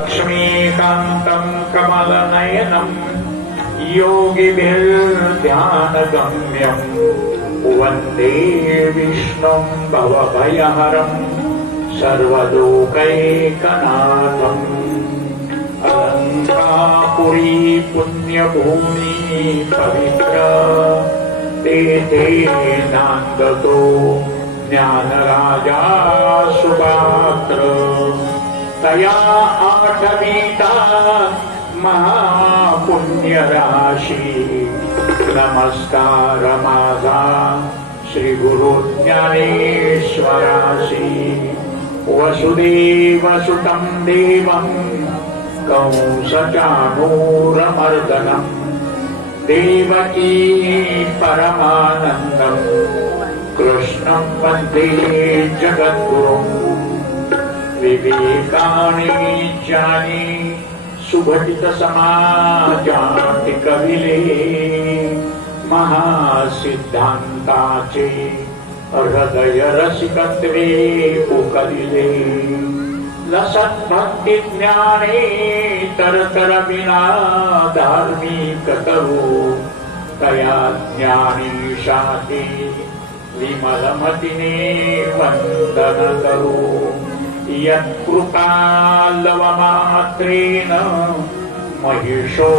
लक्ष्मीकान्तं कमलनयनं योगिभिर्ध्यानगम्यं वन्दे विष्णुं भवभयहरं सर्वलोकैकनाथम्। अलङ्कापुरी पुण्यभूमि पवित्र तेथेनान्दतो ज्ञानराजा सुपात्र। तया आठवीता महापुण्यराशी नमस्कार माझा श्री गुरु ज्ञानेश्वराशी। वसुदेवसुतं देवं कंसचाणूरमर्दनं देवकी परमानन्दं कृष्णं वन्दे जगद्गुरुम्। विवेकानि ज्ञानी सुघटित समाजाति कविले महासिद्धांताचे हृदय रसिकत्वे उकलिले। लसद्भक्ति ज्ञाने तरतर विना धार्मिक करू तया ज्ञानीशाते विमलमतिने वंदन करू। यत्कृपालवमात्रेण महिषो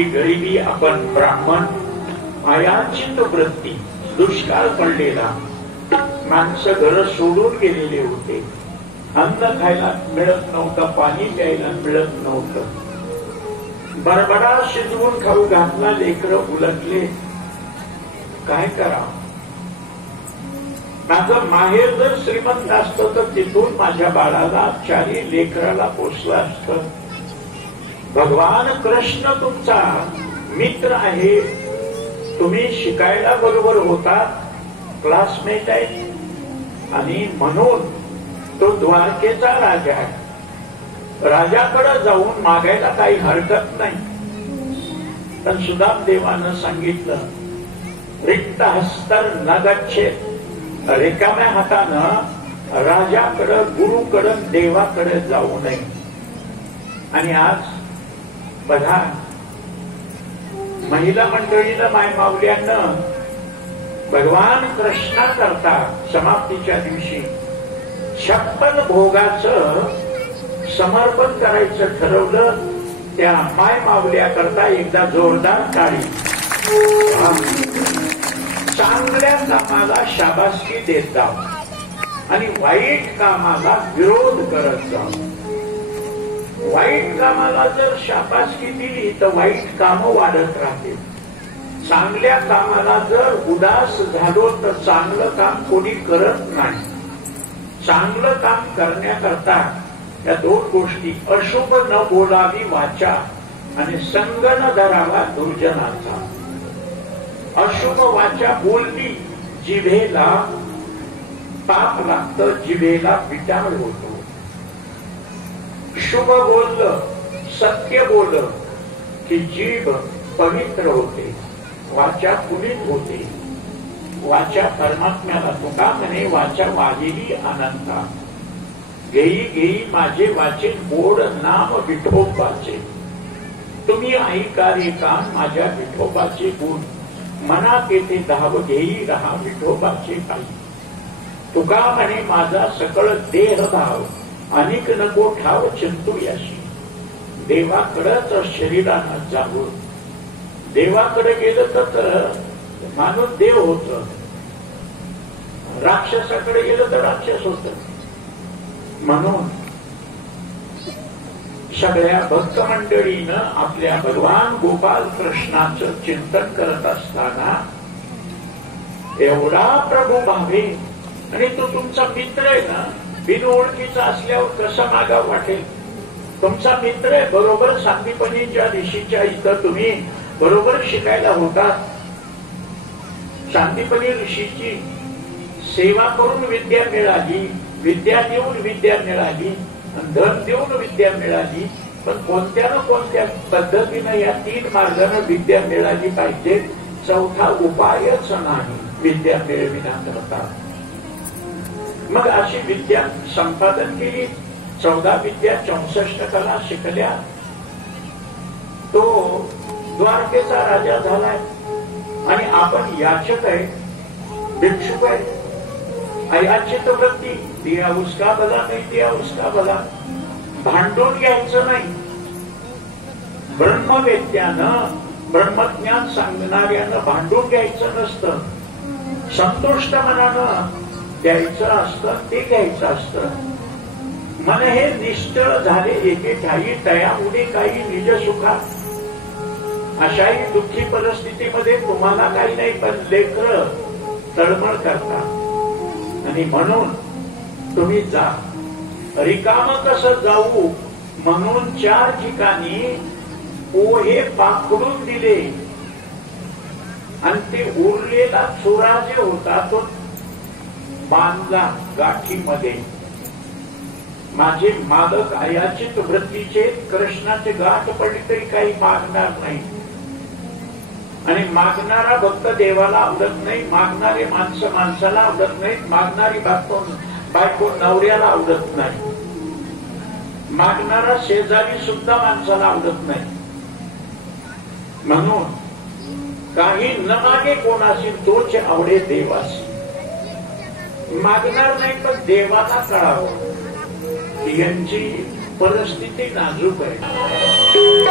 आपली गरिबी, आपण ब्राह्मण, अयाचित वृत्ती, दुष्काळ पडलेला, माणसं घर सोडून गेलेले होते, अन्न खायला मिळत नव्हतं, पाणी प्यायला मिळत नव्हतं, बरबडा शिजवून खाऊ घातला, लेकरं उलटले, काय करावं? माझं माहेर जर श्रीमंत असतं तर तिथून माझ्या बाळाला, चारी लेकराला पोचलं असतं. भगवान कृष्ण तुमचा मित्र आहे, तुम्ही शिकायला बरोबर होता, क्लासमेट आहे, आणि म्हणून तो द्वारकेचा राजा आहे. राजाकडे जाऊन मागायला काही हरकत नाही. पण सुदाम देवानं सांगितलं, रिक्त हस्तर न गच्छेत, रिकाम्या हातानं राजाकडं, गुरुकडं, देवाकडे जाऊ नये. आणि आज बघा, महिला मंडळीनं, मायमावल्यांनं भगवान कृष्णा करता समाप्तीच्या दिवशी 56 भोगाचं समर्पण करायचं ठरवलं. त्या मायमावल्या करता एकदा जोरदार टाळी. चांगल्या कामाला शाबासकी देत जाव आणि वाईट कामाला विरोध करत जाव. वाईट कामाला जर शाबासकी दिली तर वाईट कामं वाढत राहतील. चांगल्या कामाला जर उदास झालो तर चांगलं काम कोणी करत नाही. चांगलं काम करण्याकरता या दोन गोष्टी, अशुभ न बोलावी वाचा आणि संग न धरावा दुर्जनाचा. अशुभ वाचा बोलली, जिभेला पाप लागतं, जिभेला पिटाळ होतो. शुभ बोललं, सत्य बोललं की जीभ पवित्र होते, वाचा पुनीत होते. वाचा परमात्म्याला, तुका म्हणे वाचा वाहिली अनंता, घेई घेई माझे वाचे गोड नाम विठोबाचे. तुम्ही ऐका रे कान माझ्या विठोबाचे गुण, मनात येथे धाव घेई रहा विठोबाचे काही. तुका म्हणे माझा सकळ देह धाव, अनेक नको ठाव चिंतू याशी. देवाकडंच शरीरानं जावं. देवाकडे गेलं तर माणूस देव होत, राक्षसाकडे गेलं तर राक्षस होत. म्हणून सगळ्या भक्त मंडळीनं आपल्या भगवान गोपाल कृष्णाचं चिंतन करत असताना एवढा प्रभू भावे, आणि तो तुमचा मित्र आहे ना, बिनओळखीचा असल्यावर कसं मागावं वाटेल? तुमचा मित्र आहे, बरोबर सांदीपनीच्या ऋषीच्या इथं तुम्ही बरोबर शिकायला होतात. सांदीपनी ऋषीची सेवा करून विद्या मिळाली, विद्या देऊन विद्या मिळाली, धन देऊन विद्या मिळाली. पण कोणत्या ना कोणत्या पद्धतीनं या 3 मार्गाने विद्या मिळाली पाहिजे. चौथा उपायच नाही विद्या मिळविण्याकरता. मग अशी विद्या संपादन केली. 14 विद्या, 64 कला शिकल्या. तो द्वारकेचा राजा झालाय आणि आपण याचक आहे, भिक्षुक आहे. अयाचित वृत्ती, दिया उसका भला नाही दिया उसका भला, भांडून घ्यायचं नाही. ब्रह्मवेद्यानं, ब्रह्मज्ञान सांगणाऱ्यानं भांडून घ्यायचं नसतं. संतुष्ट मनानं द्यायचं असतं, ते घ्यायचं असतं. मन हे निष्ठळ झाले एके ठाई, तयामुळे काही निज सुखा. अशाही दुःखी परिस्थितीमध्ये तुम्हाला काही नाही, पण लेकरं तळमळ करतात. आणि म्हणून तुम्ही जा. रिकाम कसं जाऊ म्हणून 4 ठिकाणी पोहे पाखडून दिले आणि ते उरलेला चुरा जे होता तो बांधला गाठीमध्ये. माझे मालक अयाचित वृत्तीचे, कृष्णाचे गाठ पडली तरी काही मागणार नाही. आणि मागणारा भक्त देवाला आवडत नाही, मागणारे माणसं माणसाला आवडत नाहीत, मागणारी बायको नवऱ्याला आवडत नाही, मागणारा शेजारी सुद्धा माणसाला आवडत नाही. म्हणून काही न मागे कोणाशी तोच आवडे देवाशी. मागणार नाही, पण देवाला कळावं यांची परिस्थिती नाजूक आहे.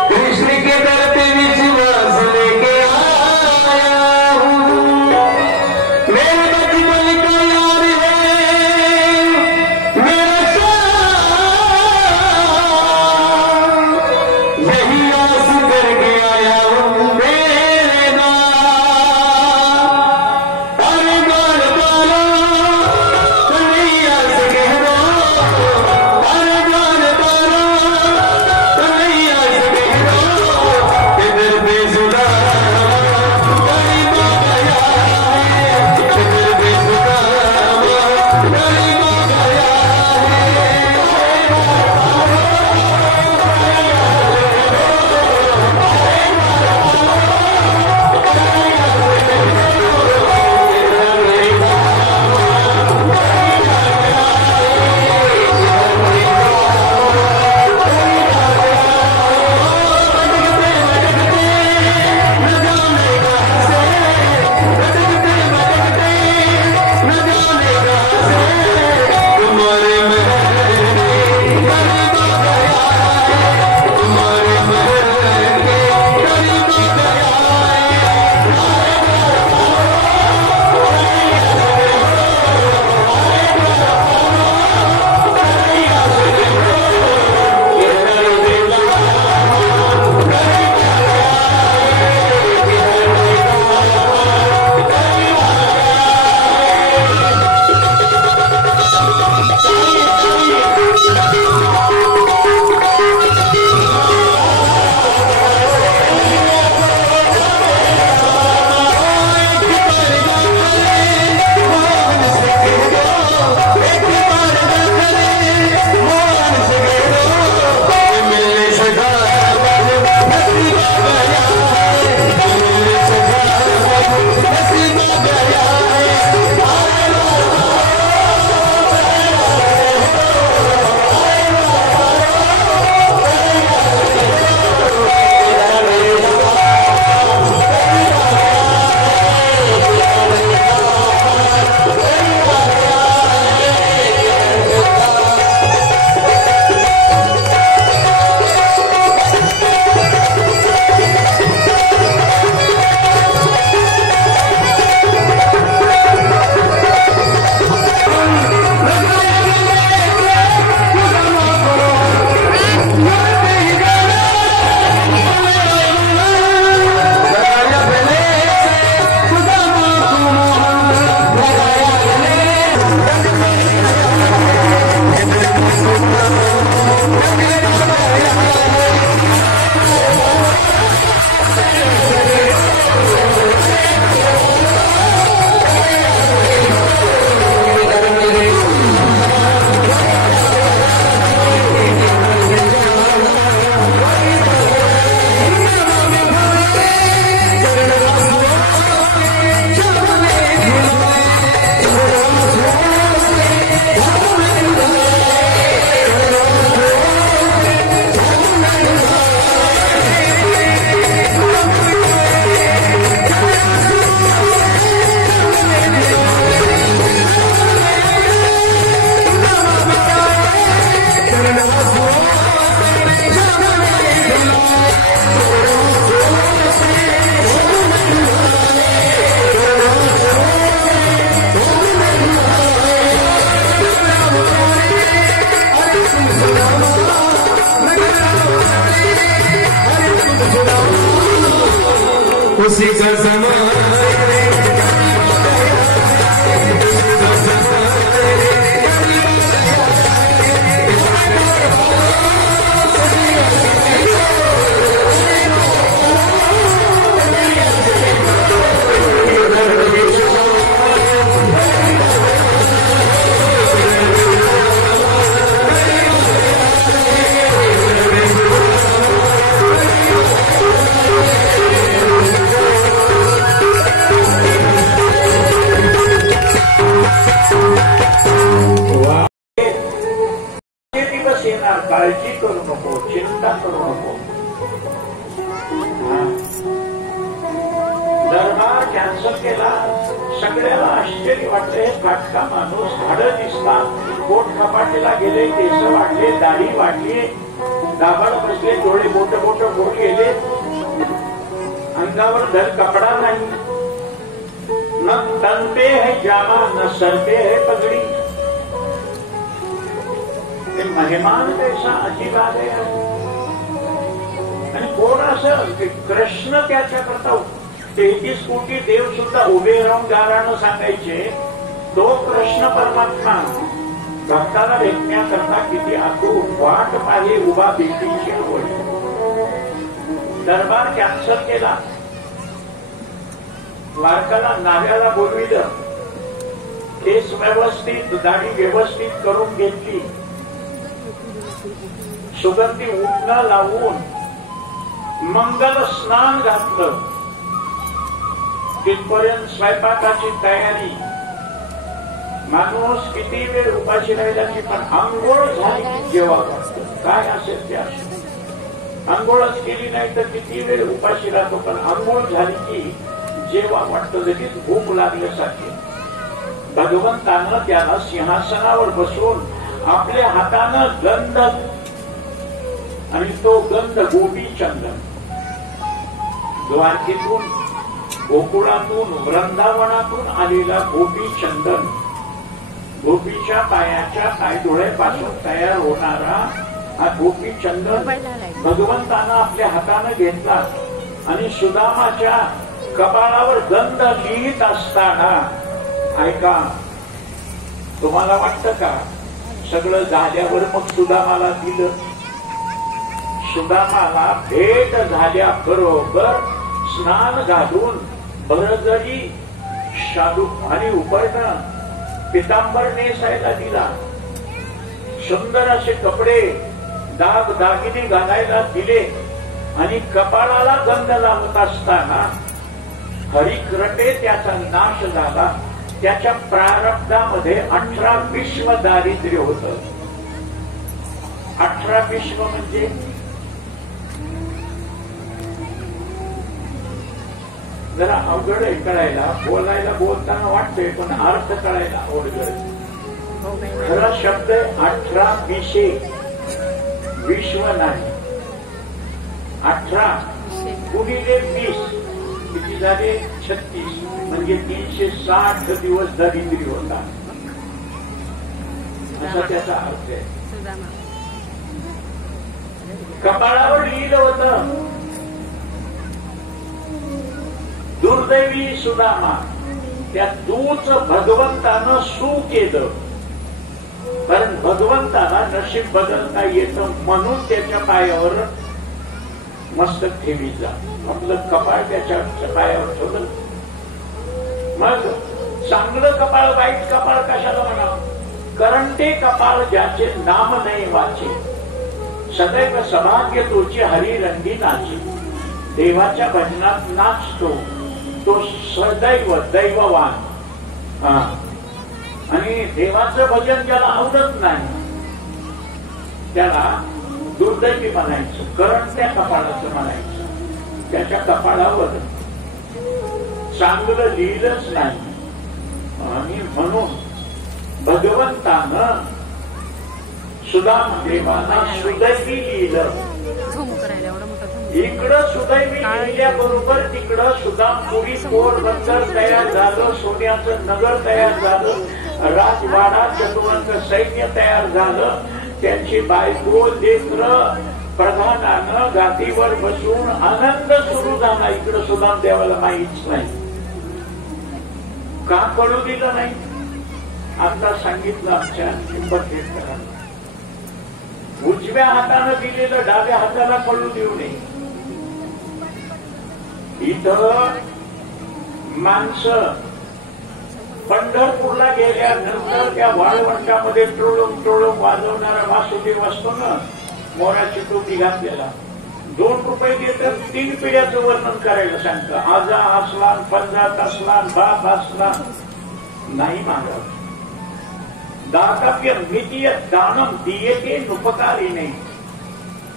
कृष्ण के दर पे विश्वास लेके आया हूँ, मेरे बचपन का यार है मेरा शाम, यही आस करके आया हूँ मेरे नाम. अरे बार बारो कन्हैया से कह दो, अरे बार बारो कन्हैया से कह दो, इधर बेसुरा गरीब गया है, इधर बेसुरा गरीब गया उसी का समान काळजी करू नको, चिंता करू नको. दरबार कॅन्सल केला, सगळ्याला आश्चर्य वाटले. फाटका माणूस, झाडं दिसतात, पोट खपाटीला गेले, केस वाढले, दाढी वाढली, दाबाड बसले, डोळे मोठ मोठ होऊन गेले, अंगावर धड कपडा नाही, न तन पे है जामा, न सर पे है पगड़ी. मेहमान कैसा अजीब आ गया. आणि कोण असं कृष्ण त्याच्याकरता 33 कोटी देव सुद्धा उभे राहून गारानं सांगायचे, तो कृष्ण परमात्मा भक्ताला भेटण्याकरता किती आतून वाट पाहिजे उभा भेटीची आवड. दरबार कॅन्सल केला, द्वारकाला नाव्याला बोलविलं, केस व्यवस्थित, दाढी व्यवस्थित करून घेतली, सुगंधी उठणं लावून मंगल स्नान घातलं. तिथपर्यंत स्वयंपाकाची तयारी. माणूस किती वेळ उपाशी राहिला की पण आंघोळ झाली की जेवावं, काय असेल ते असेल. आंघोळच केली नाही तर किती वेळ उपाशी राहतो, पण आंघोळ झाली की जेवा वाटतं, लगेच भूक लागल्यासारखी. भगवंतानं त्याला सिंहासनावर बसून आपल्या हातानं गंध, आणि तो गंध गोपी चंदन, द्वारकेतून, गोकुळातून, वृंदावनातून आलेला गोपी चंदन, गोपीच्या पायाच्या पायडोळ्यापासून तयार होणारा हा गोपी चंदन भगवंतानं आपल्या हातानं घेतला आणि सुदामाच्या कपाळावर गंध लिहित असताना, ऐका, तुम्हाला वाटतं का सगळं झाल्यावर मग सुदामाला दिलं? सुदामाला भेट झाल्याबरोबर स्नान घालून बरजरी, शालू आणि उपरणं, पितांबर नेसायला दिला, सुंदर असे कपडे दाग दागिने घालायला दिले, आणि कपाळाला गंध लावत असताना हरिक्रटे त्याचा नाश झाला. त्याच्या प्रारब्धामध्ये 18 विश्व दारिद्र्य होत. 18 विश्व म्हणजे जरा अवघड आहे कळायला, बोलायला बोलताना वाटतंय, पण अर्थ कळायला अवघड. खरा शब्द 18 विषे, विश्व नाही. 18 गुणिले 20 किती झाले? 36, म्हणजे 360 दिवस दारिद्र्य होता, असा त्याचा अर्थ आहे. कपाळावर लिहिलं होतं, दुर्दैवी सुदामा. त्या तूच भगवंतानं सू केलं, कारण भगवंताला नशीब बदलता येतं म्हणून त्याच्या पायावर मस्तक ठेवी जा. आपलं कपाळ त्याच्या पायावर ठेवलं. मग चांगलं कपाळ वाईट कपाळ कशाला म्हणा? कारण ते कपाळ ज्याचे नाम नाही वाचे, सदैव सभाग्य तोची हरिरंगी नाचे. देवाच्या भजनात नाचतो तो सदैव दैववान. आणि देवाचं भजन ज्याला आवडत नाही त्याला दुर्दैवी म्हणायचं, कारण त्या कपाळाचं म्हणायचं. त्याच्या कपाळावर चांगलं लिहिलंच नाही, आणि म्हणून भगवंतानं सुदाम देवाला सुदैवी लिहिलं. इकडं सुदैवी लिहिल्याबरोबर तिकडं सुदामपुरी पोरबंदर तयार झालं, सोन्याचं नगर तयार झालं, राजवाडा चतुरंग सैन्य तयार झालं. त्यांची बायको लेकर प्रधानानं गादीवर बसून आनंद सुरू झाला. इकडं सुदाम देवाला माहीच नाही. का कळू दिलं नाही? आता सांगितलं आमच्या किंमत. उजव्या हातानं दिलेलं डाव्या हाताला कळू देऊ नये. इथं माणसं पंढरपूरला गेल्यानंतर त्या वाळवंटामध्ये टोळून टोळून वाजवणारा वासुदेव असतो ना, मोराची टोपी घातलेला, 2 रुपये देतात, 3 पिढ्याचं वर्णन करायला सांगतं. आजा असलान, पंजात असलान, बाप असलान, नाही मागत. दातव्य नितीय दानम दियेते नुपकारी नाही.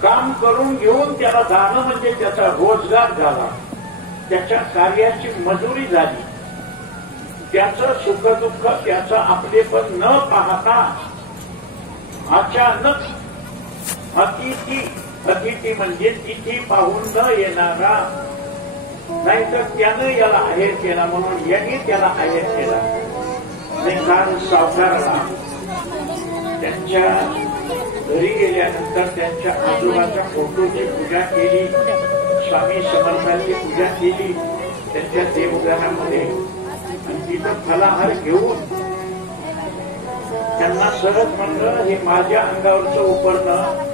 काम करून घेऊन त्याला दान म्हणजे त्याचा रोजगार झाला, त्याच्या कार्याची मजुरी झाली. त्याचं सुखदुःख, त्याचं आपलेपण न पाहता अचानक अतिथी म्हणजे तिथी पाहून न येणारा, नाहीतर त्यानं याला आहेर केला म्हणून यांनी त्याला आहेर केला. काल सावकाराला त्यांच्या घरी गेल्यानंतर त्यांच्या आजोबाच्या फोटोची पूजा केली, स्वामी समर्थांची पूजा केली त्यांच्या देवघरामध्ये, आणि तिथं फलाहार घेऊन त्यांना सहज म्हणलं, हे माझ्या अंगावरचं उपरणं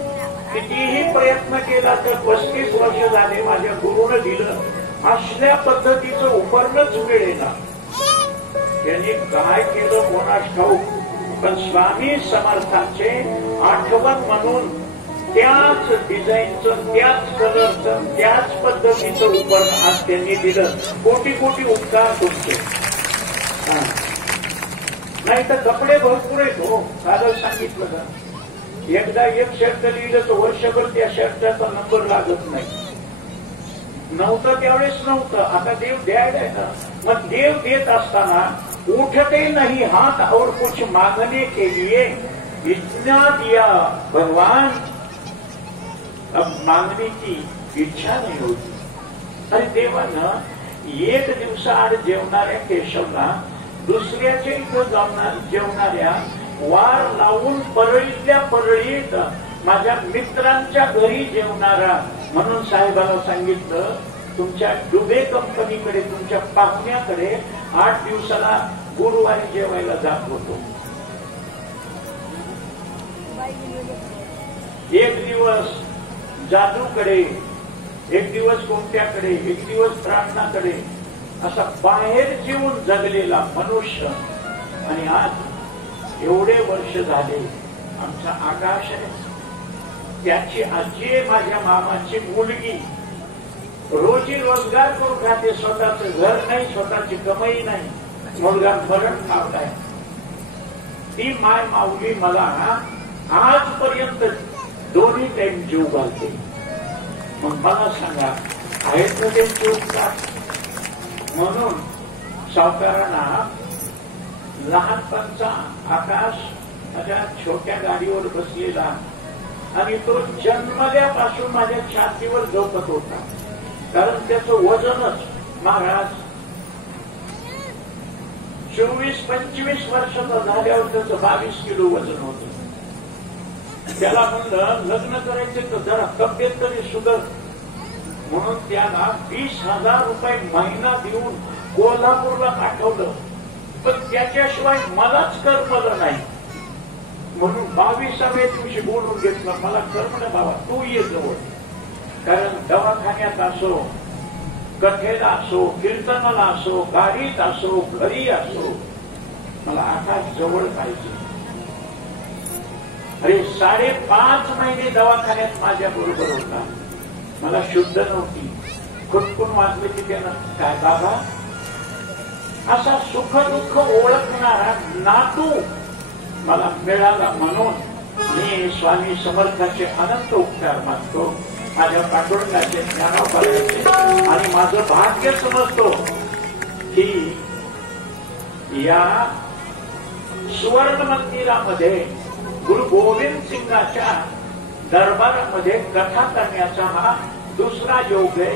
कितीही प्रयत्न केला तर 35 वर्ष झाले माझ्या गुरुनं दिलं, असल्या पद्धतीचं उपरणच मिळेना. त्यांनी काय केलं कोणास ठाऊक, पण स्वामी समर्थांचे आठवण म्हणून त्याच डिझाईनचं, त्याच कलरचं, त्याच पद्धतीचं उपरण आज त्यांनी दिलं. कोटी कोटी उपकार तुमचे. नाही तर कपडे भरपूर आहेत हो, कालच सांगितलं का, एकदा एक शर्ट लिहिलं तर वर्षभर त्या शर्टाचा नंबर लागत नाही. नव्हतं त्यावेळेस नव्हतं, आता देव द्यायला आहे ना. मग देव देत असताना उठते नहीं हाथ और कुछ मांगने के लिए, इतना दिया भगवान, अब मांगने की इच्छा नहीं होती. अरे देवानं एक दिवसाआड जेवणाऱ्या केशवला दुसऱ्याच्या इथं जेवणाऱ्या वार लावून परळीतल्या परळीत माझ्या मित्रांच्या घरी जेवणारा म्हणून साहेबाला सांगितलं, तुमच्या डुबे कंपनीकडे, तुमच्या पाहुण्याकडे 8 दिवसाला गुरुवारी जेवायला जात होतो. एक दिवस जादूकडे, एक दिवस कोणत्याकडे, एक दिवस प्रार्थनाकडे, असा बाहेर जेवून जगलेला मनुष्य. आणि आज एवढे वर्ष झाले आमचा आकाश आहे, त्याची आजी माझ्या मामाची मुलगी रोजी रोजगार करून खाते, स्वतःच घर नाही, स्वतःची कमाई नाही, मुलगा मरण पावलाय. ती माय माऊली मला आजपर्यंत दोन्ही टाइम जीव घालते. मग मला सांगा, आहेत ना त्यांचे उपकार? म्हणून सावकारांना लहानपणचा आकाश माझ्या छोट्या गाडीवर बसलेला, आणि तो जन्मल्यापासून माझ्या छातीवर झोपत होता, कारण त्याचं वजनच महाराज 24-25 वर्षाचा झाल्यावर त्याचं 22 किलो वजन होतं. त्याला म्हणलं लग्न करायचं तर जरा तब्येत तरी सुधर, म्हणून त्याला 20,000 रुपये महिना देऊन कोल्हापूरला पाठवलं. पण त्याच्याशिवाय मलाच करमलं नाही, म्हणून 22व्या दिवशी बोलून घेतलं, मला करमलं बाबा, तू ये जवळ. कारण दवाखान्यात असो, कथेला असो, कीर्तनाला असो, गाडीत असो, घरी असो, मला आकाश जवळ पाहिजे. अरे 5.5 महिने दवाखान्यात माझ्या बरोबर होता, मला शुद्ध नव्हती, खुटकून वाचले की त्यानं काय बाबा, असा सुख दुःख ओळखणारा नातू मला मिळाला. म्हणून मी स्वामी समर्थाचे अनंत उपकार मानतो, माझ्या पाठोळ्याचे ज्ञानोपायाचे, आणि माझं भाग्य समजतो की या सुवर्ण मंदिरामध्ये गुरु गोविंद सिंगाच्या दरबारामध्ये कथा करण्याचा हा दुसरा योग आहे.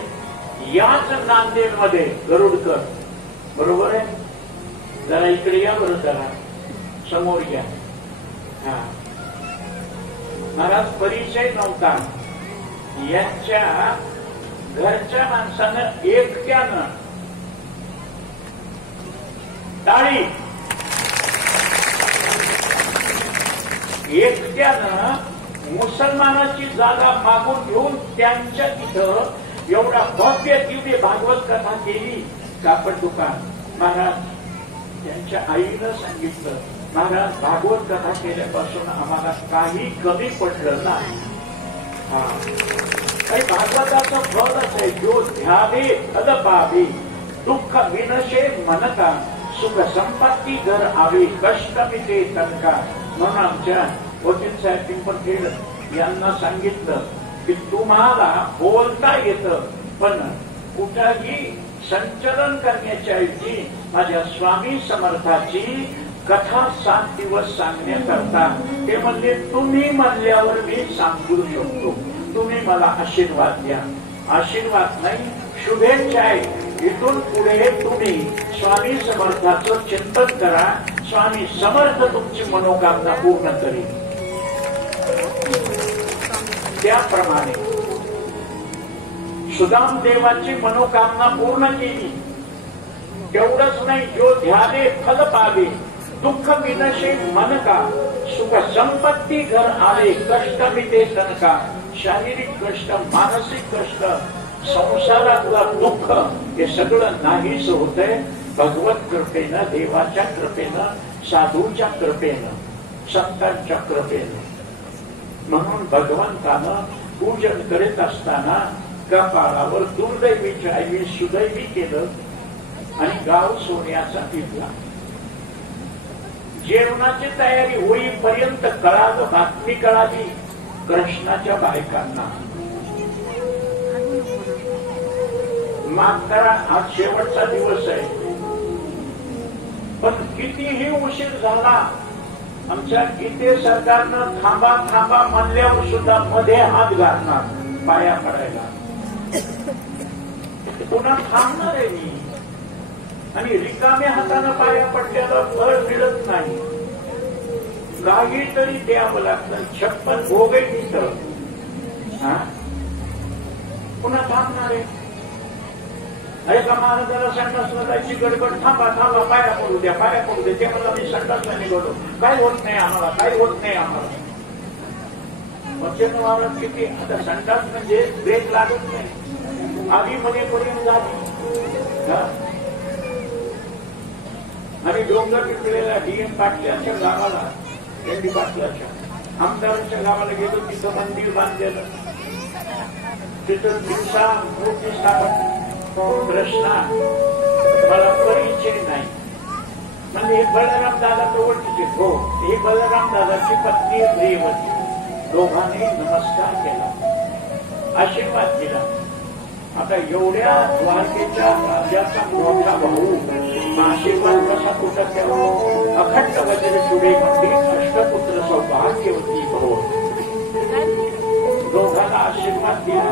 याच नांदेडमध्ये गरुडकर, बरोबर आहे, जरा इकडे या बरं, जरा समोर या. महाराज परिचय नव्हता, यांच्या घरच्या माणसानं एकट्यानं टाळी, एकट्यानं मुसलमानाची जागा मागून घेऊन त्यांच्या तिथं एवढा भव्य दिव्य भागवत कथा केली. कापड दुकान महाराज त्यांच्या आईनं सांगितलं, महाराज भागवत कथा केल्यापासून आम्हाला काही कमी पडलं नाही. भागवताचं फळच आहे, जो ध्यावे अदपावे, दुःख विनशे मनका, सुख संपत्ती घर आवे, कष्ट मिटे तनका. म्हणून आमच्या वकील साहेब पिंपळखेड यांना सांगितलं की तुम्हाला बोलता येतं, पण कुठंही संचलन करण्याच्या ऐवजी माझ्या स्वामी समर्थाची कथा 7 दिवस सांगण्याकरता ते म्हणले तुम्ही म्हणल्यावर मी सांगू शकतो, तुम्ही मला आशीर्वाद द्या. आशीर्वाद नाही, शुभेच्छा आहे. इथून पुढे तुम्ही स्वामी समर्थाचं चिंतन करा, स्वामी समर्थ तुमची मनोकामना पूर्ण करेल. त्याप्रमाणे सुदाम देवाची मनोकामना पूर्ण केली. तेवढंच नाही, जो ध्याने फल पावे, दुःख विनशे मन का, सुख संपत्ती घर आले, कष्ट मिटे तन का. शारीरिक कष्ट, मानसिक कष्ट, संसारातला दुःख हे सगळं नाहीच होतंय भगवत कृपेनं, देवाच्या कृपेनं, साधूच्या कृपेनं, संतांच्या कृपेनं. म्हणून भगवंतानं पूजन करीत असताना कपाळावर दुर्दैवीच्या ऐवजी सुदैवी केलं आणि गाव सोन्याचा टिपला. जेवणाची तयारी होईपर्यंत कळालं, बातमी कळाली कृष्णाच्या बायकांना, माफ करा आज शेवटचा दिवस आहे, पण कितीही उशीर झाला, आमच्या गीते सरकारनं थांबा थांबा म्हणल्यावर सुद्धा मध्ये हात घालणार पाया पडायला. पुन्हा थांबणार आहे मी, आणि रिकाम्या हातानं पाया पडल्याला फळ मिळत नाही. काहीतरी द्यावं लागतं. 56 भोग आहे तिथं, पुन्हा थांबणार आहे. एका महाराजाला संडासला जायची गडबड, थांबा थांबा पाया पडू द्या, पाया पडू द्या. ते मला मी संडासला निघालो, काय होत नाही आम्हाला, काय होत नाही आम्हाला. महाराज किती आता संडास म्हणजे ब्रेक लागत नाही, आधी मध्ये पर्यंत झाली. आणि डोंगर पिकलेल्या डीएम पाटलाच्या गावाला, एनडी पाटलाच्या आमदारांच्या गावाला गेलो. तिथं मंदिर बांधलेलं, तिथं दिवसा मूर्ती स्थापन. कृष्णा मला परिचय नाही म्हणजे हे बलराम दादा ओळखीचे. हो, हे बलराम दादाची पत्नी रेवती. दोघांनी नमस्कार केला, आशीर्वाद दिला. आता एवढ्या द्वारकेच्या राजाचा मोठा भाऊ आशीर्वाद कसा कुठं द्यावा. अखंड वज्र चुडे मंदिर, अष्टपुत्र सौभाग्यवती भाऊ. दोघांना आशीर्वाद दिला.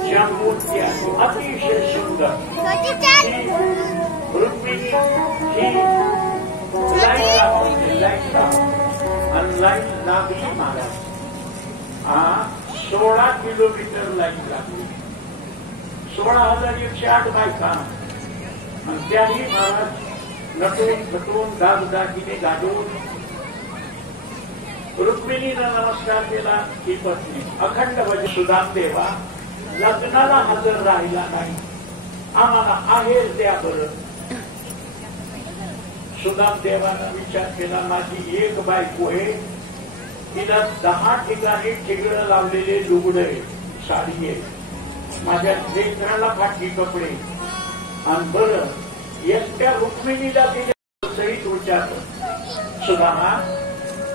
ज्या मूर्ती आहे अतिशय सुंदर, रुक्मिणी ही लाईन लागली महाराज. 16 किलोमीटर लाईन लागली, 16,108 बायका. आणि त्याही महाराज नटून फटून दागदागिने गाडून रुक्मिणीला नमस्कार केला. ही पत्नी अखंड म्हणजे सुदाम देवा लग्नाला हजर राहिला नाही, आम्हाला आहेर द्या बरं. सुदाम देवानं विचार केला, माझी एक बायको आहे, तिला 10 ठिकाणी ठिगळं लावलेले लुगडे साडी आहे, माझ्या लेकराला फाटली कपडे, आणि बरं एकट्या रुक्मिणीला दिले सहित विचारलं. सुदामा,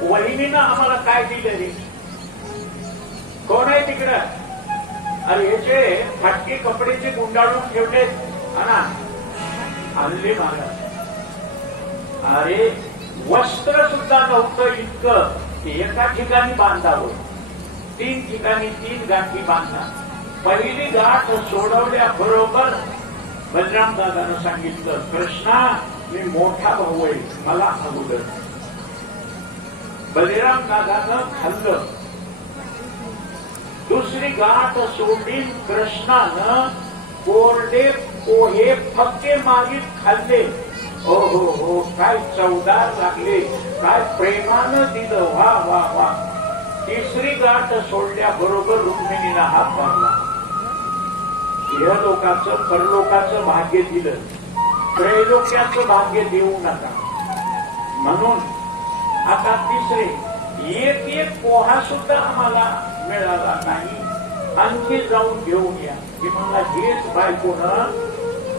वहिनीनं आम्हाला काय दिलं रे? कोण आहे तिकडं? अरे हे जे फाटके कपडे जे गुंडाळून ठेवले आणले महाराज. अरे वस्त्र सुद्धा नव्हतं इतकं की एका ठिकाणी बांधावं, 3 ठिकाणी 3 गाठी बांधा. पहिली गाठ सोडवल्या बरोबर बलराम दादानं सांगितलं, कृष्णा मी मोठा भाऊ आहे, मला अगोदर. बलराम दादानं खाल्लं. दुसरी गाठ सोडली. कृष्णानं कोरडे पोहे फक्के मागीत खाल्ले. हो हो हो, काय चवदार लागले, काय प्रेमानं दिलं, वा वा वा. तिसरी गाठ सोडल्याबरोबर रुक्मिणीला हात मारला. इहलोकाचं परलोकाचं भाग्य दिलं, त्रैलोक्याचं भाग्य देऊ नका म्हणून. आता तिसरे एक पोहा सुद्धा आम्हाला मिळाला नाही, आणखी जाऊन घेऊन या. की मला हेच बायकोनं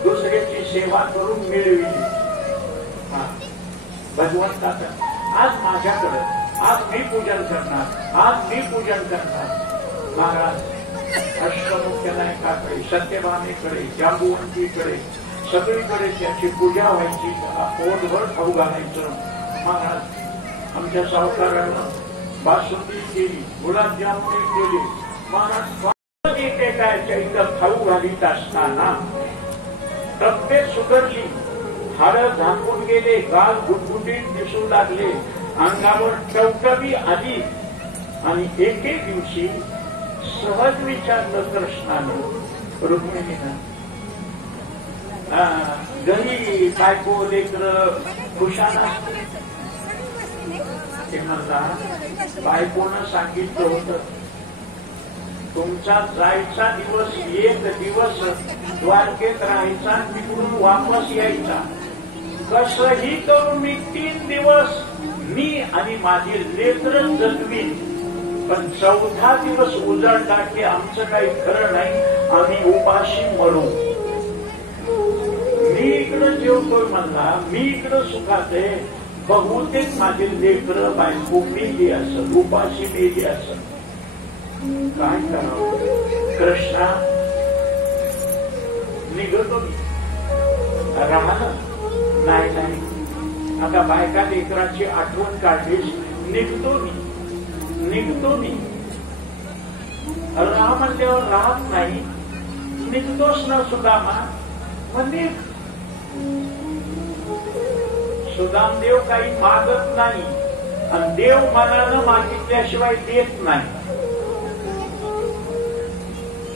दुसऱ्याची सेवा करून मिळविली. भगवंताचं आज माझ्याकडं, आज मी पूजन करणार, आज मी पूजन करणार. महाराज अष्टमुख्य नायकाकडे, सत्यभामेकडे, जांबुवंतीकडे सगळीकडे त्याची पूजा व्हायची, पोटभर खाऊ घालायचं. महाराज आमच्या सावकारानं बासुंदी केली, गुलाबजामुन केली. महाराज एकेकाच्या इथं खाऊ घालीत असताना तब्येत सुधारली, हाडं झाकून गेले, गाल गुटगुटीत दिसू लागले, अंगावर टवटवी आली. आणि एके दिवशी सहज विचारलं कृष्णानं रुक्मिणीनं, घरी बायको लेकर खुशाला? ते म्हणला बायकोनं सांगितलं होतं तुमचा जायचा दिवस एक दिवस द्वारकेत राहायचा, तिकडून वापस यायचा. कसंही करून मी 3 दिवस मी आणि माझी लेकरच जगवीन, पण 14 दिवस उजाडला की आमचं काही खरं नाही, आम्ही उपाशी मरू. मी इकडं जेवतोय म्हणला, मी इकडं सुखात आहे, बहुतेक माझे लेकर बायको मेली असं, उपाशी मेली असं. काय करावं? कृष्णा निघतो मी, राहणार नाही. नाही आता बायका लेकराची आठवण काढलीस, निघतो मी. राह म्हणल्यावर राहत नाही, निघतोस ना सुदामा? म्हणजे सुदामदेव काही मागत नाही आणि देव मनानं मागितल्याशिवाय देत नाही.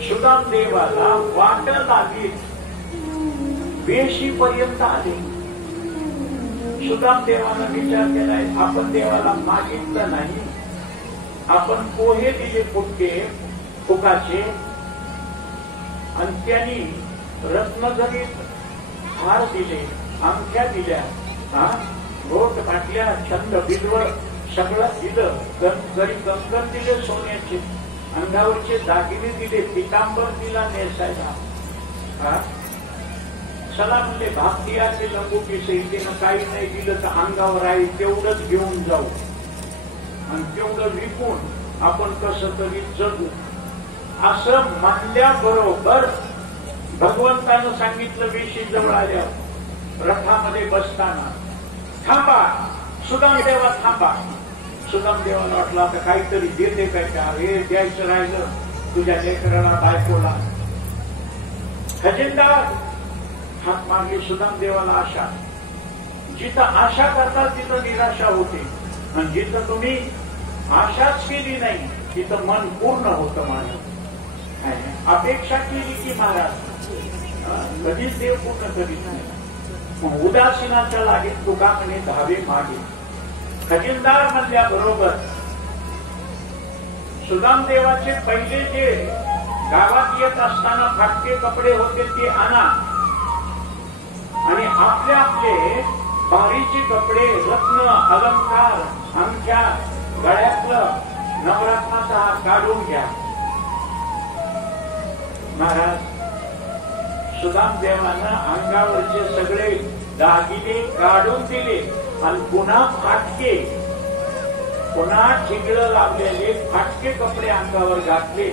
सुदामदेवाला वाट लागली, वेशीपर्यंत आले. सुदामदेवानं विचार केलाय, आपण देवाला मागितलं नाही, आपण पोहे दिले फुकाचे आणि त्यांनी रत्नजरीत हार दिले, अंगठ्या दिल्या, रोट फाटल्या, छंद बिलवर सगळं दिलं, घरी कंकण दिले सोन्याचे, अंगावरचे दागिने दिले, पितांबर दिला नेसायला. चला म्हणले भागतियाचे लंबूकी सहितेनं काही नाही दिलं तर अंगावर आहे तेवढंच घेऊन जाऊ आणि तेवढं विकून आपण कसं तरी जगू. असं म्हणल्याबरोबर भगवंतानं सांगितलं वेशी जवळ आल्यावर रथामध्ये बसताना, थांबा सुदामदेवा थांबा. सुदामदेवाला वाटलं आता काहीतरी देते काय का, हे द्यायचं राहिलं तुझ्या लेकराला बायकोला. खजिनदार हात मारली. सुदामदेवाला आशा, जिथं आशा करता तिथं निराशा होते आणि जिथं तुम्ही आशाच केली नाही तिथं मन पूर्ण होतं. माझं अपेक्षा केली की महाराज कधीच देव पूर्ण करीत नाही. मग उदासीनाच्या लागेल तुका म्हणे धावे मागे. खजिनदार म्हणल्याबरोबर सुदामदेवाचे पहिले जे गावात येत असताना फाटके कपडे होते ते आणा आणि आपले आपले भारीचे कपडे, रत्न, अलंकार, अंगठ्या, गळ्यातलं नवरत्नाचा हार काढून घ्या. महाराज सुदामदेवानं अंगावरचे सगळे दागिने काढून दिले आणि पुन्हा फाटके, पुन्हा ठिगळं लावलेले फाटके कपडे अंगावर घातले.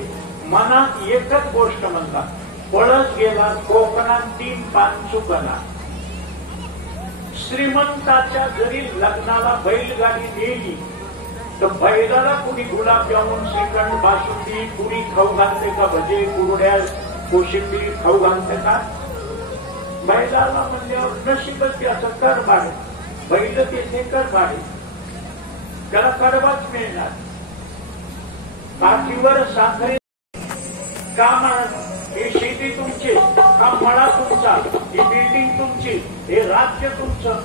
मनात एकच गोष्ट म्हणतात, पळस गेला कोकणात 3 पान चुकला. श्रीमंताच्या जरी लग्नाला बैलगाडी नेली तर बैलाला कुणी गुलाबजामुन, श्रीखंड, बासुंदी, कुणी खाऊ घालते का, भजे, कुरड्या, कोशिंबीर खाऊ घालते का? बैलाला म्हणल्यावर नशीबच त्याचं कर भाडे, बैल तेथे कर भाडे, त्याला कडबाच मिळणार. पाठीवर साखरे का म्हणत, ही शेती तुमची का, मळा तुमचा, ही बिल्डिंग तुमची, हे राज्य तुमचं,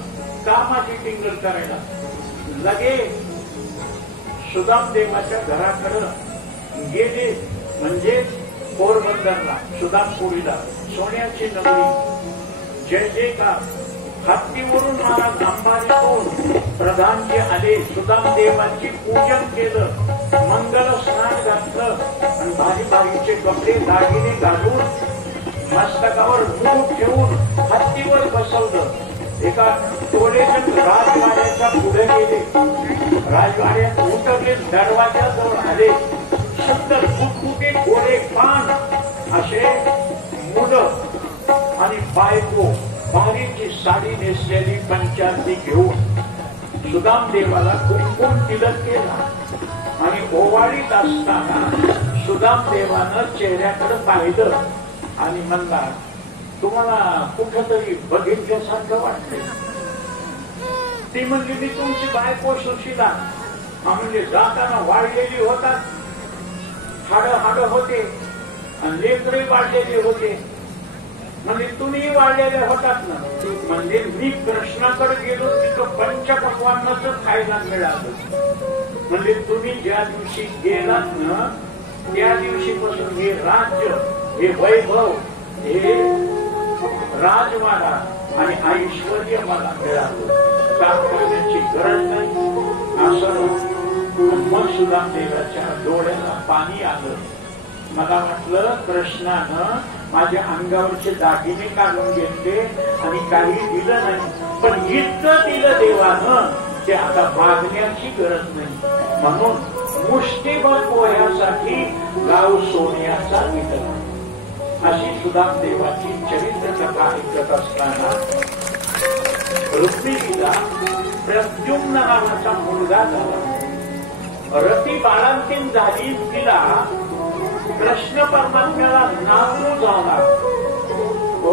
का माझी टिंगल करायला? लगे सुदामदेवाच्या घराकडं गेले, म्हणजे पोरबंदरला, सुदामपुरीला, सोन्याची नगरी. जय जयकार. हत्तीवरून महाराज अंबारीतून प्रधानजी आले, सुदामदेवांची पूजन केलं, मंगल स्नान घातलं आणि भारी भारीचे कपडे दागिने घालून मस्तकावर मूठ ठेवून हत्तीवर बसवलं. एका टोलेजण राजवाड्याच्या पुढे गेले, राजवाड्यात उतरले, दरवाजाजवळ आले. सुंदर फुटफुटे घोडे, पान असे मुलं आणि बायको भारीची साडी नेसलेली पंचारती घेऊन सुदाम देवाला कुंकुम तिलक केला आणि ओवाळीत असताना सुदाम देवानं चेहऱ्याकडे पाहिलं आणि म्हणला, तुम्हाला कुठंतरी बघितल्यासारखं वाटतंय. ती म्हणली, मी तुमची बायको सुशीला. म्हणजे जाताना वाढलेली होतात, हाड होते आणि लेकरही वाढलेले होते. म्हणजे तुम्ही वाढलेले होतात ना. म्हणजे मी कृष्णाकडे गेलो तिथं पंचपक्वान्नाच खायला मिळालं. म्हणजे तुम्ही ज्या दिवशी गेलात ना त्या दिवशीपासून हे राज्य, हे वैभव, हे राजवाडा आणि ऐश्वर्य मला मिळालं. काम करण्याची गरज नाही. असं मग सुद्धा देवाच्या डोळ्याला पाणी आलं. मला वाटलं कृष्णानं माझ्या अंगावरचे दागिने काढून घेतले आणि काही दिलं नाही, पण इतकं दिलं देवानं ते आता मागण्याची गरज नाही. म्हणून मुष्टीभर पोह्यासाठी गाव सोन्याचा दिला. अशी सुदाम देवाची चरित्र कथा ऐकत असताना रुक्मिणीला प्रद्युम्न नावाचा मुलगा झाला. रती बाळांतीन झाली. तिला कृष्ण परमात्म्याला नातू झाला. तो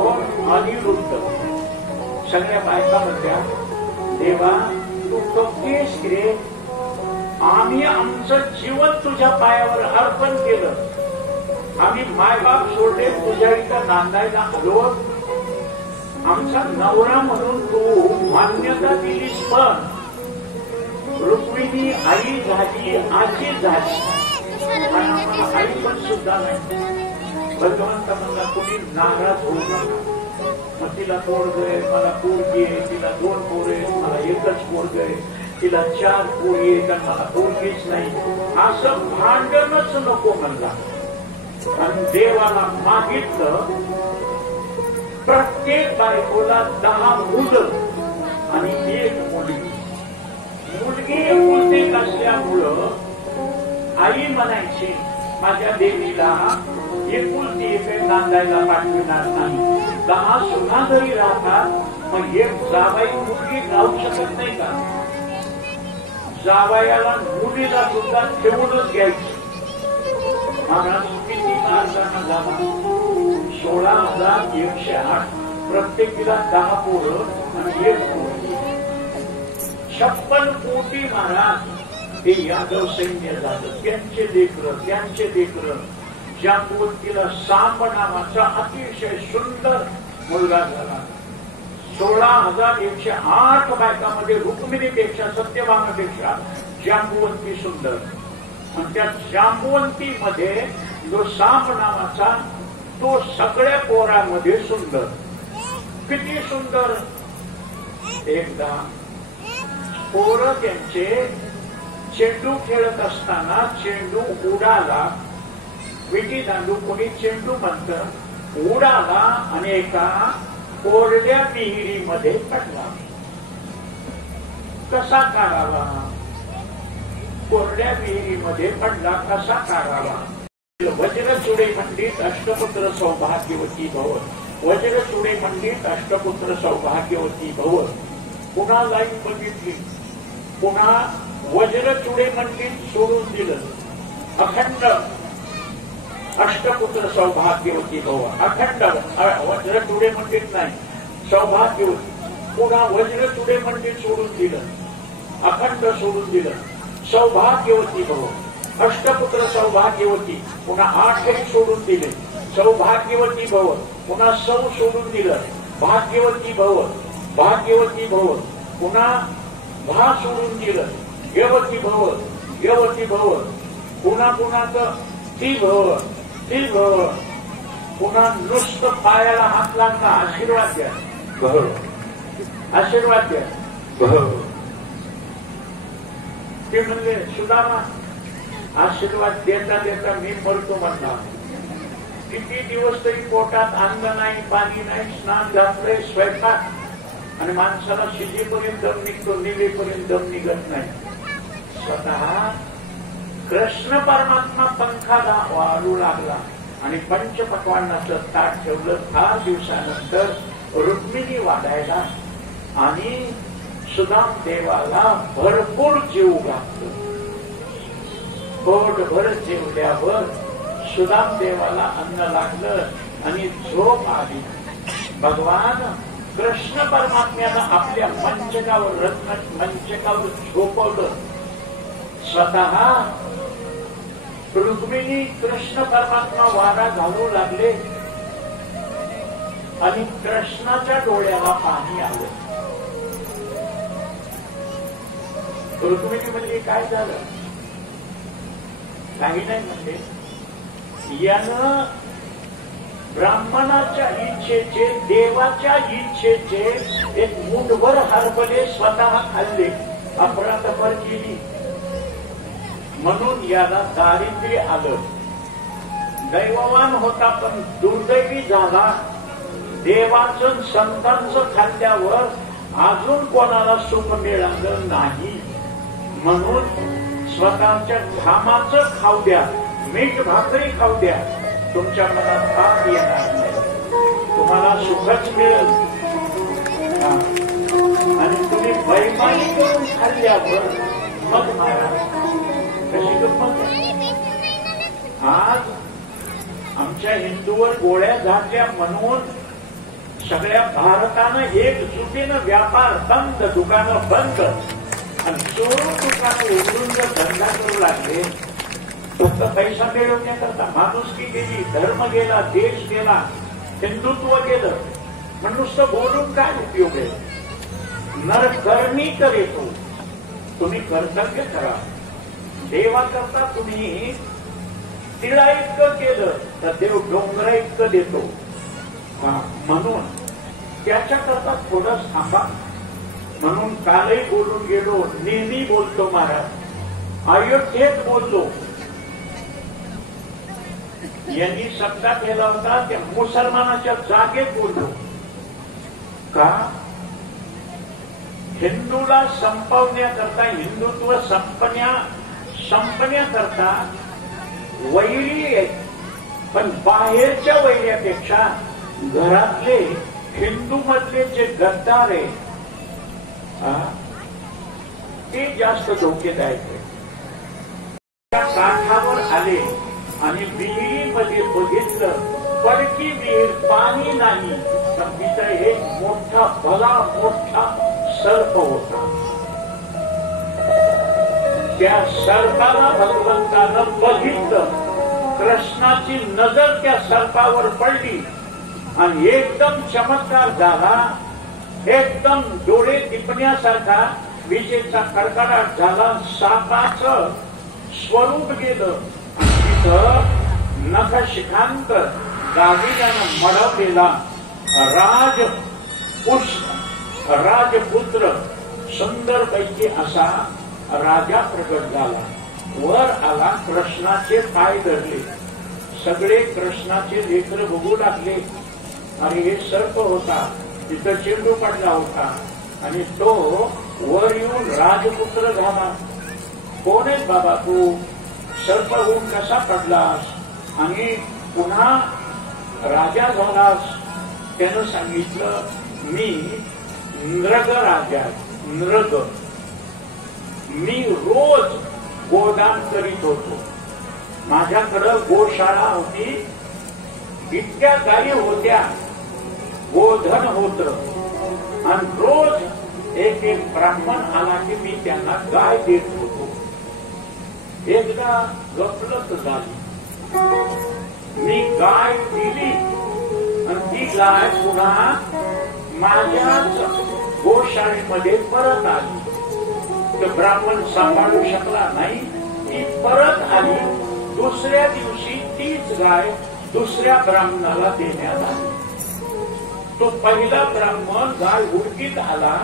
अनिरुद्ध. सगळ्या बायका म्हणत्या, देवा तू कधीच रे, आम्ही आमचं जीवन तुझ्या पायावर अर्पण केलं. आम्ही मायबाप सोडले, तुझ्या इथं नांदायला आलो. आमचा नवरा म्हणून तू मान्यता दिलीस, पण रुक्मिणी आई झाली, आजी झाली, आई पण सुद्धा नाही. भगवंत म्हणला, तुम्ही नाराज होऊ नका. मग तिला पोरग आहे, मला पोरगी आहे. तिला 2 पोरं आहेत, मला एकच पोरग आहे. तिला 4 पोरी आहेत आणि मला पोरगीच नाही. असं भांडणच नको म्हणला. आणि देवाला मागितलं, प्रत्येक बायकोला 10 मुलं आणि 1 मुलगी. मुलगी एकुलती असल्यामुळं आई म्हणायची, माझ्या देवीला एकुलती एक नांदायला पाठविणार नाही. 10 सुना जरी राहतात, मग एक जावाई मुलगी राहू शकत नाही का? जावयाला मुलीला सुद्धा ठेवूनच घ्यायची. महाराज किती मार्गाने झाला? 16,108. प्रत्येकीला 10 पोरं आणि 1 मुलगी. 56 कोटी महाराज हे यादव सैन्य झालं. त्यांचे लेकरं जांबुवंतीला सांब नावाचा अतिशय सुंदर मुलगा झाला. 16,108 बायकामध्ये रुक्मिणीपेक्षा, सत्यभामापेक्षा जांबुवंती सुंदर. आणि त्या जांबुवंतीमध्ये जो सांब नावाचा, तो सगळ्या पोरांमध्ये सुंदर. किती सुंदर! एकदा पोरं त्यांचे चेंडू खेळत असताना चेंडू उडाला. विटी दांडू कोणी चेंडू म्हणतं. उडाला आणि एका कोरड्या विहिरीमध्ये पडला. कसा काढावा? कोरड्या विहिरीमध्ये पडला, कसा काढावा? वज्रचूडे मंडित अष्टपुत्र सौभाग्यवती भव. वज्रचूडे मंडित अष्टपुत्र सौभाग्यवती भव. पुन्हा लाईन बघितली. पुन्हा वज्रचूडे मंडित सोडून दिलं. अखंड अष्टपुत्र सौभाग्यवती भव. अखंड वज्रचूडे मंडित नाही, सौभाग्यवती. पुन्हा वज्रचूडे मंडित सोडून दिलं. अखंड सोडून दिलं. सौभाग्यवती भव. अष्टपुत्र सौभाग्यवती. पुन्हा 8 सोडून दिले. सौभाग्यवती भव. पुन्हा सौ सोडून दिलं. भाग्यवती भव. भाग्यवती भव. पुन्हा भा सोडून दिलं. यवती भव. यवती भव. पुन्हा ती भव. ती भव. पुन्हा नुसतं पायाला हात लागला. आशीर्वाद द्या. आशीर्वाद द्या. ते म्हणले, सुदामा आशीर्वाद देता देता मी मरतो म्हणला. किती दिवस तरी पोटात अन्न नाही, पाणी नाही, स्नान घातलंय, स्वयंपाक, आणि माणसाला शिजेपर्यंत दम निघतो, निघेपर्यंत दम निघत नाही. स्वतः कृष्ण परमात्मा पंखाला वाळू लागला आणि पंचपक्वान्नाचं ताट ठेवलं. 10 दिवसानंतर रुक्मिणी वाढायला आणि सुदाम देवाला भरपूर जीव घातलं. पोटभर जेवल्यावर सुदाम देवाला अन्न लागलं आणि झोप आली. भगवान कृष्ण परमात्म्यानं आपल्या मंचकावर मंचकावर झोपवलं. स्वतः रुक्मिणी कृष्ण परमात्मा वारा घालू लागले आणि कृष्णाच्या डोळ्याला पाणी आलं. रुक्मिणी म्हणजे काय झालं? काही नाही म्हणजे यानं ब्राह्मणाच्या इच्छेचे देवाच्या इच्छेचे एक मुठभर हरभरे स्वतः खाल्ले, अफरातफर केली. म्हणून याला दारिद्र्य आलं. दैववान होता पण दुर्दैवी झाला. देवाचं संतांचं खाल्ल्यावर अजून कोणाला सुख मिळालं नाही. म्हणून स्वतःच्या घामाचं खाऊ द्या, मीठ भाकरी खाऊ द्या, तुमच्या मनात पाप येणार नाही, तुम्हाला सुखच मिळेल. आणि तुम्ही बैमानी करून खाल्ल्यावर मग महाराज कशी गंमत आहे. आज आमच्या हिंदूवर गोळ्या झाडल्या म्हणून सगळ्या भारतानं एकजुटीनं व्यापार बंद, दुकानं बंद आणि चोरून दुकानं उघडून जर धंदा करू लागले. फक्त पैसा मिळवण्याकरता माणुसकी गेली, धर्म गेला, देश गेला, हिंदुत्व गेलं. पण नुसतं बोलून काय उपयोग आहे? नरकर्मी तर येतो. तुम्ही कर्तव्य करा. देवा करता तुम्ही तिळा इतकं केलं तर देव डोंगरा इतकं देतो. म्हणून त्याच्याकरता थोडं थांबा. म्हणून कालही बोलून गेलो, नेहमी बोलतो महाराज. अयोध्येत बोललो. यांनी सत्ता केला होता त्या मुसलमानाच्या जागेत बोललो. का? हिंदूला संपवण्याकरता, हिंदुत्व संपण्याकरता वैरी आहेत. पण बाहेरच्या वैर्यापेक्षा घरातले हिंदू मधले जे गद्दार आहे ते जास्त धोकेदायक आहे. त्या काठावर आले आणि विहिरीमध्ये बघितलं, पडकी विहीर, पाणी नाही, तर तिथं एक मोठा भला मोठा सर्प होता. त्या सर्पाला भगवंतानं बघितलं. कृष्णाची नजर त्या सर्पावर पडली आणि एकदम चमत्कार झाला. एकदम डोळे दिपण्यासारखा विजेचा कडकडाट झाला. सापाचं स्वरूप गेलं. तिथं नखशिखांत दागिन्यानं मडवलेला राजपुत्र सुंदरपैकी असा राजा प्रकट झाला. वर आला, कृष्णाचे पाय धरले. सगळे कृष्णाचे लेकर बघू लागले. आणि हे सर्प होता, तिथं चेंडू पडला होता आणि तो वर येऊन राजपुत्र झाला. कोण आहे बाबा तू? सर्प होऊन कसा पडलास आणि पुन्हा राजा झालास? त्यानं सांगितलं, मी नृग राजा, नृग. मी रोज गोदान करीत होतो. माझ्याकडं गोशाळा होती, इतक्या गायी होत्या, गोधन होत. आणि रोज एक एक ब्राह्मण आला की मी त्यांना गाय देत होतो. एकदा गफलत झाली, मी गाय दिली आणि ती गाय पुन्हा माझ्याच गोशाळेमध्ये परत आली. तर ब्राह्मण सांभाळू शकला नाही, ती परत आली. दुसऱ्या दिवशी तीच गाय दुसऱ्या ब्राह्मणाला देण्यात आली. तो पहिला ब्राह्मण गाय हुडकीत आला.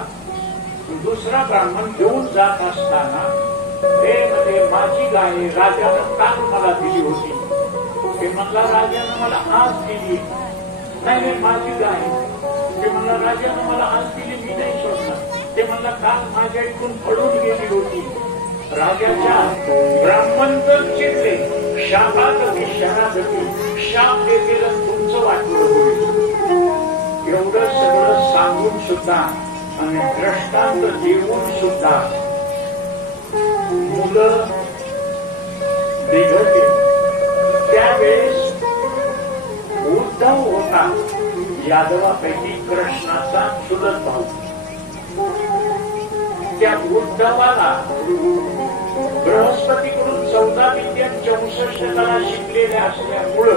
दुसरा ब्राह्मण घेऊन जात असताना, हे म्हणजे माझी गाय राजानं काल मला दिली होती. ते म्हणला, राजानं मला आज दिली. नाही, माझी गाय. ते म्हणला, राजानं मला आज दिली, मी नाही सोडणार. ते म्हणला, काल माझ्या इथून पडून गेली होती. राजाच्या ब्राह्मण तर चिडले, शापात विषारात शाप देतेलं तुमचं वाटलं होईल. एवढं सगळं सांगून सुद्धा आणि दृष्टांत देऊन सुद्धा मुलं बिघडले. त्यावेळेस उद्धव होता यादवापैकी कृष्णाचा चुलत भाऊ. त्या उद्धवाला बृहस्पतीकडून 14 विद्या 64 कला शिकलेल्या असल्यामुळं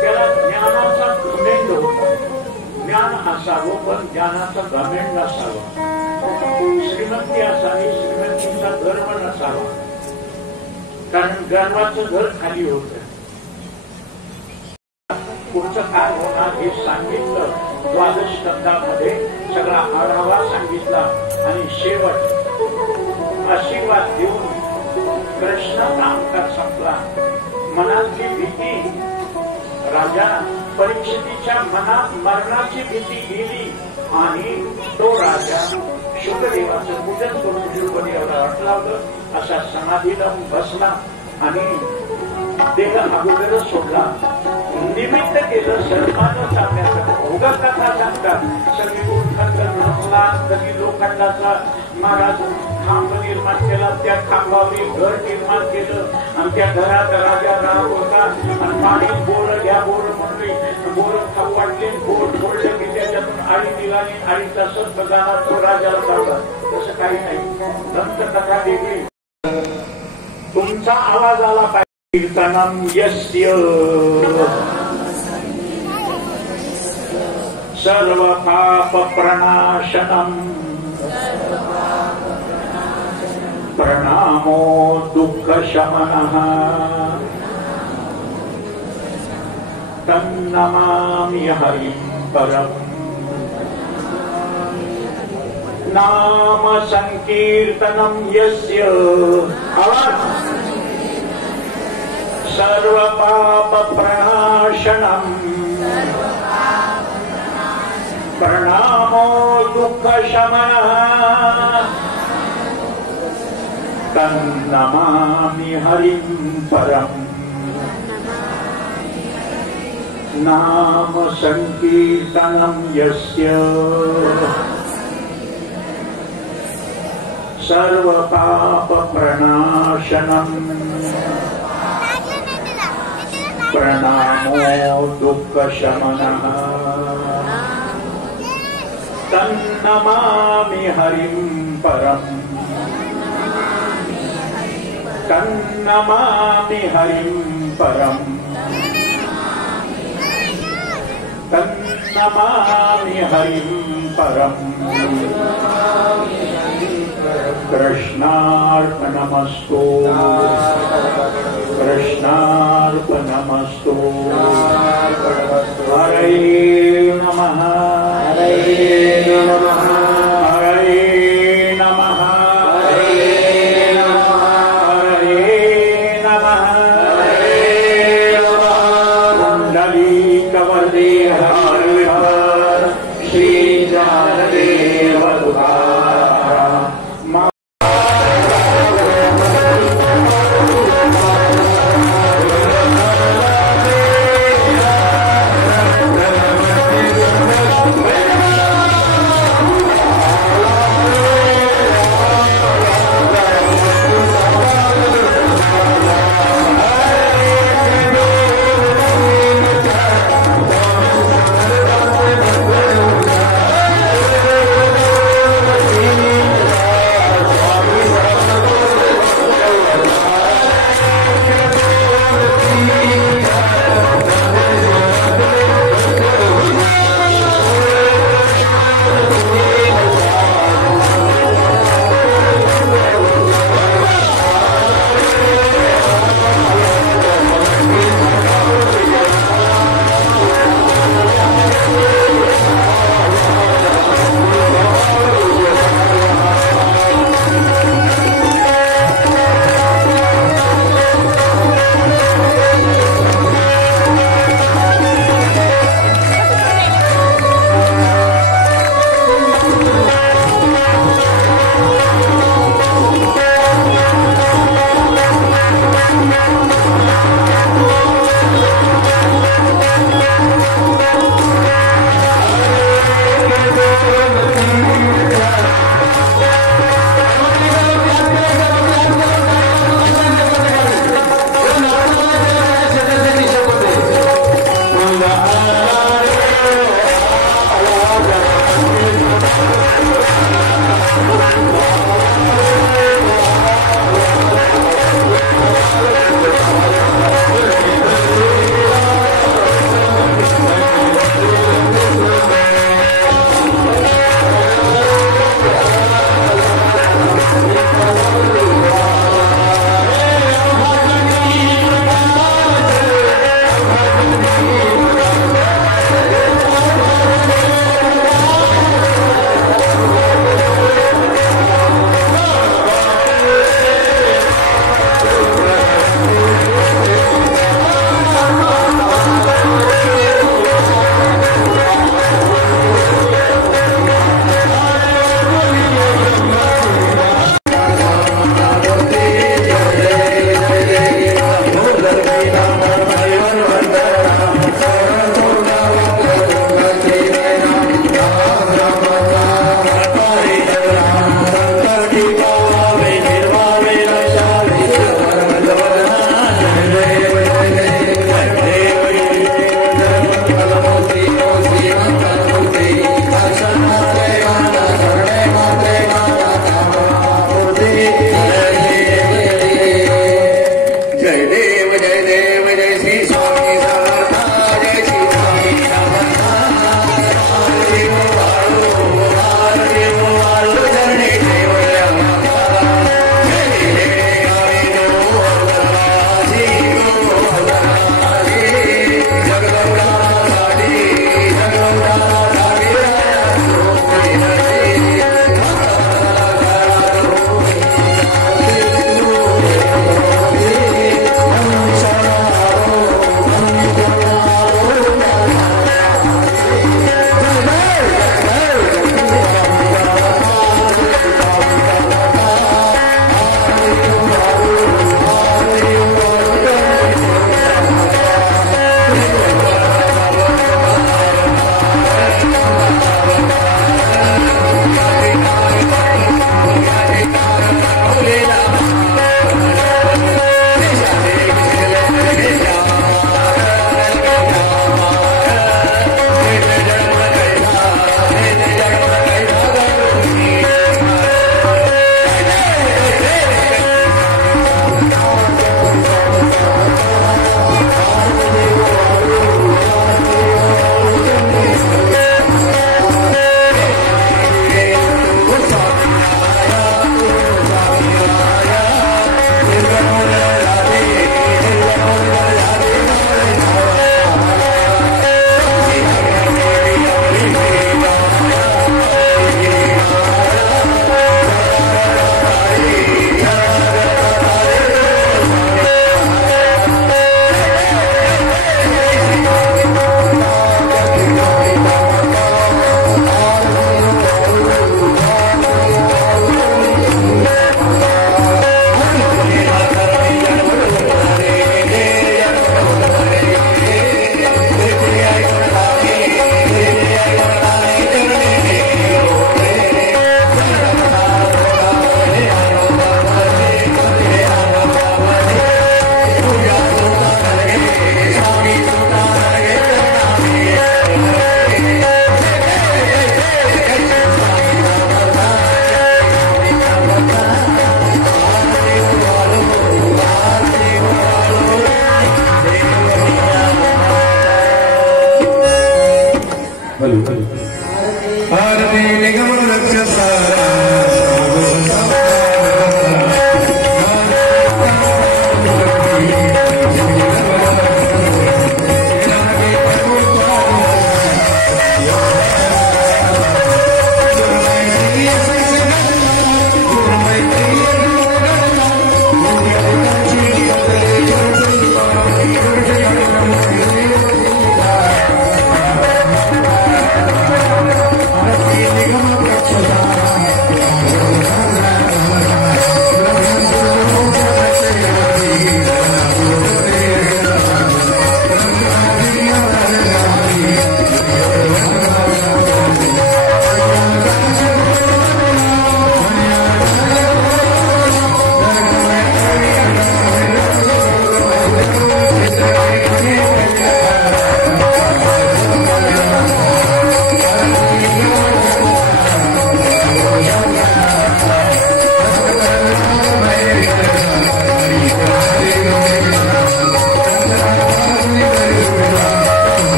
त्याला ज्ञानाचा घमेंड होता. ज्ञान असावं पण ज्ञानाचा घमेंड नसावा. श्रीमंती असावी, श्रीमंतीचा गर्व नसावा, कारण गर्वाचं घर खाली होत. पुढचं काय होणार हे सांगितलं. 12 स्कंदामध्ये सगळा आढावा सांगितला आणि शेवट आशीर्वाद देऊन कृष्णाचा अंकार संपला. मनातली भीती, राजा परीक्षितीच्या मनात मरणाची भीती गेली आणि तो राजा शुकदेवाचं पूजन करून शुकदेवाला हात लावलं. असा समाधी लावून बसला आणि देह अगोदरच सोडला. निमित्त केलं सर्वांना सांगण्याचं. उगा कथा सांगतात. सगळी लोखंड नसला कधी लोखंडाचा महाराज खांब निर्माण केला. त्या खांबावर घर निर्माण केलं आणि त्या घरात राजा राहत होता. आणि पाणी बोर घ्या, बोर म्हणले, बोर खाऊ वाटले, बोर फोडलं की त्याच्यातून आळी निघाली. आळी तसंच गावात राजाला चालला. तसं काही नाही. दंतकथा वेगळी. तुमचा आवाज आला पाहिजे. कीर्तनम यस्य सर्व पाप प्रणाशनम प्रणामो दुःख शमनः तन्नमामि हरिं परम्. नाम संकीर्तनम यस्य सर्व पाप प्रणाशनम प्रणामो दुःख शमनः तन्नमामि हरिं परम्. नाम संकीर्तनम यस्य सर्व पाप प्रणाशनम प्रणामो दुःख शमनः तन्नमामि हरिं परम्. तन्नमामि हरिं परम्. तन्नमामि हरिं परम्. कृष्णार्पणमस्तु. कृष्णार्पणमस्तु. हरे नमः. हरे नमः. हरे नमः. हरे नमः. हरे नमः. कुण्डलीकवरदे हर हर श्री जानदेव तुकाराम.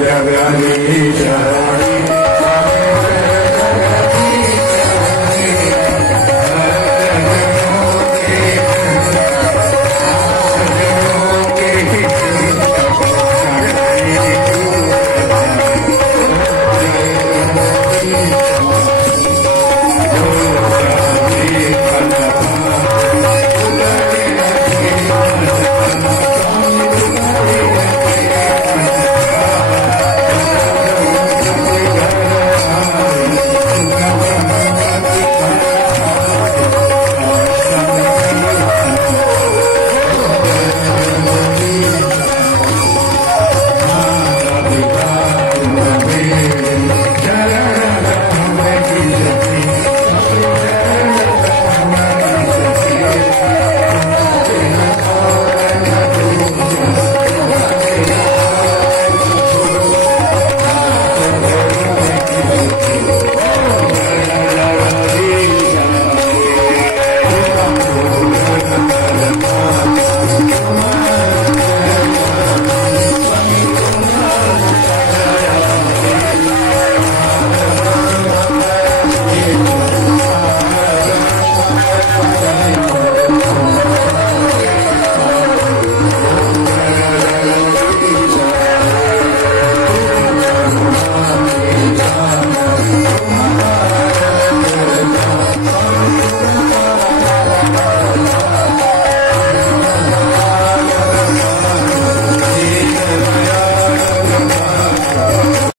जगदीश